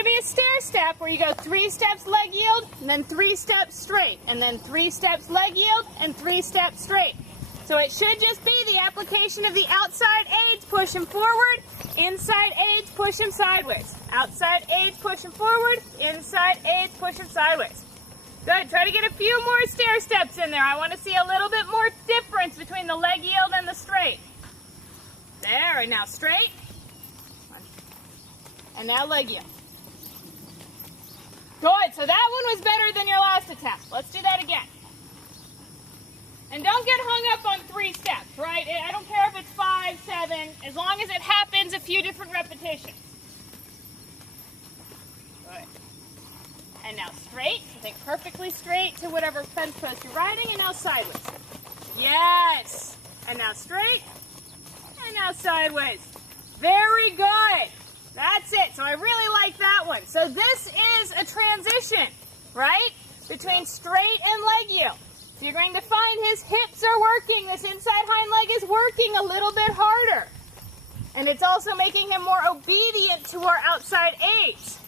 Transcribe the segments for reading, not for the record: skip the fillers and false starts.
to be a stair step where you go 3 steps leg yield, and then 3 steps straight, and then 3 steps leg yield, and 3 steps straight. So it should just be the application of the outside aids, push him forward, inside aids, push him sideways. Outside aids, push him forward, inside aids, push him sideways. Good, try to get a few more stair steps in there. I want to see a little bit more difference between the leg yield and the straight. There, and now straight. And now leg yield. Good, so that one was better than your last attempt. Let's do that again. And don't get hung up on 3 steps, right? I don't care if it's 5, 7, as long as it happens a few different repetitions. Good. And now straight, so think perfectly straight to whatever fence post you're riding, and now sideways. Yes! And now straight, and now sideways. Very good. That's it. So I really like that one. So this is a transition, right? Between straight and leg yield. So you're going to find his hips are working. This inside hind leg is working a little bit harder. And it's also making him more obedient to our outside aids.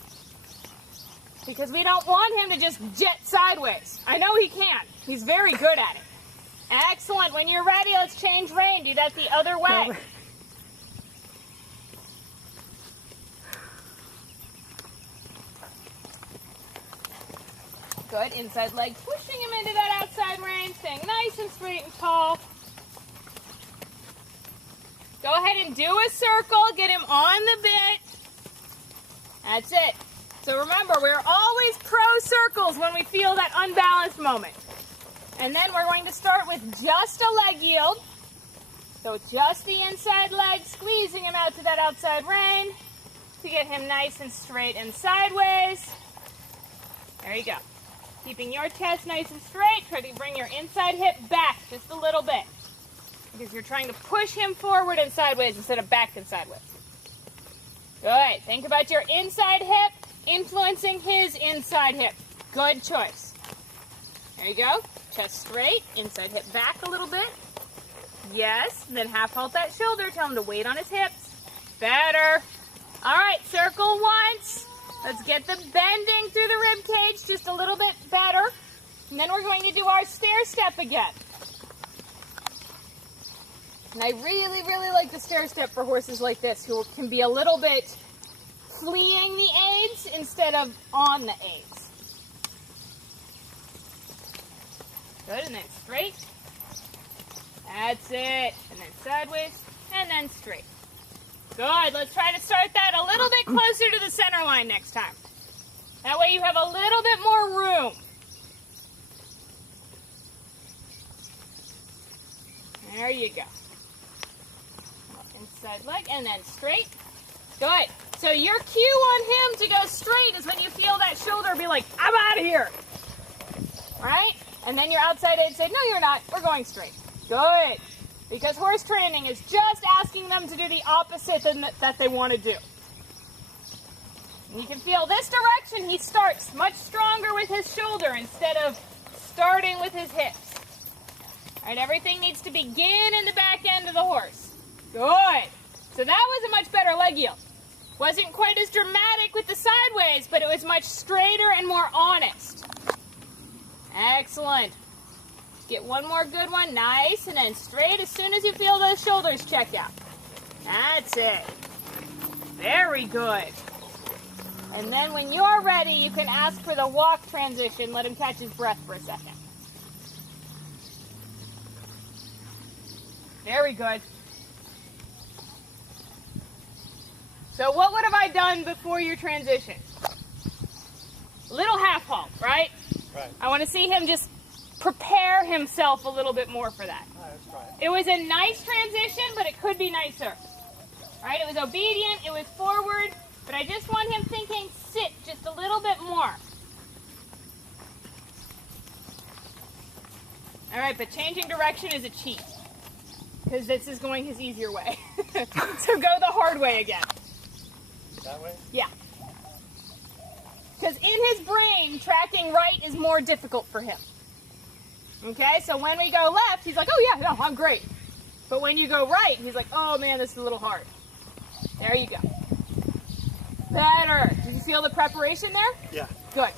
Because we don't want him to just jet sideways. I know he can. He's very good at it. Excellent. When you're ready, let's change rein. Do that the other way. No. Good. Inside leg, pushing him into that outside rein, staying nice and straight and tall. Go ahead and do a circle. Get him on the bit. That's it. So remember, we're always pro circles when we feel that unbalanced moment. And then we're going to start with just a leg yield. So just the inside leg, squeezing him out to that outside rein to get him nice and straight and sideways. There you go. Keeping your chest nice and straight, try to bring your inside hip back just a little bit. Because you're trying to push him forward and sideways instead of back and sideways. Good. Think about your inside hip influencing his inside hip. Good choice. There you go. Chest straight, inside hip back a little bit. Yes. Then half halt that shoulder. Tell him to weight on his hips. Better. All right, circle once. Let's get the bending through the rib cage just a little bit better. And then we're going to do our stair step again. And I really, really like the stair step for horses like this who can be a little bit fleeing the aids instead of on the aids. Good, and then straight. That's it. And then sideways, and then straight. Good. Let's try to start that a little bit closer to the center line next time. That way you have a little bit more room. There you go. Inside leg and then straight. Good. So your cue on him to go straight is when you feel that shoulder be like, I'm out of here. Right? And then your outside aid say, no, you're not. We're going straight. Good. Because horse training is just asking them to do the opposite that they want to do. And you can feel this direction, he starts much stronger with his shoulder instead of starting with his hips. All right, everything needs to begin in the back end of the horse. Good. So that was a much better leg yield. Wasn't quite as dramatic with the sideways, but it was much straighter and more honest. Excellent. Get one more good one, nice, and then straight as soon as you feel those shoulders checked out. That's it. Very good. And then when you're ready, you can ask for the walk transition. Let him catch his breath for a second. Very good. So what would have I done before your transition? Little half halt, right? Right. I want to see him just prepare himself a little bit more for that. All right, let's try it. It was a nice transition, but it could be nicer. Right? It was obedient, it was forward, but I just want him thinking sit just a little bit more. All right, but changing direction is a cheat because this is going his easier way. So go the hard way again. That way? Yeah. Because in his brain, tracking right is more difficult for him. Okay, so when we go left, he's like, oh yeah, no, I'm great. But when you go right, he's like, oh man, this is a little hard. There you go. Better. Did you feel the preparation there? Yeah. Good.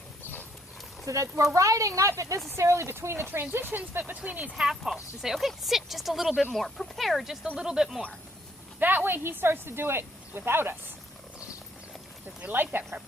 So that we're riding not necessarily between the transitions, but between these half halts to say, okay, sit just a little bit more, prepare just a little bit more. That way he starts to do it without us, because we like that preparation.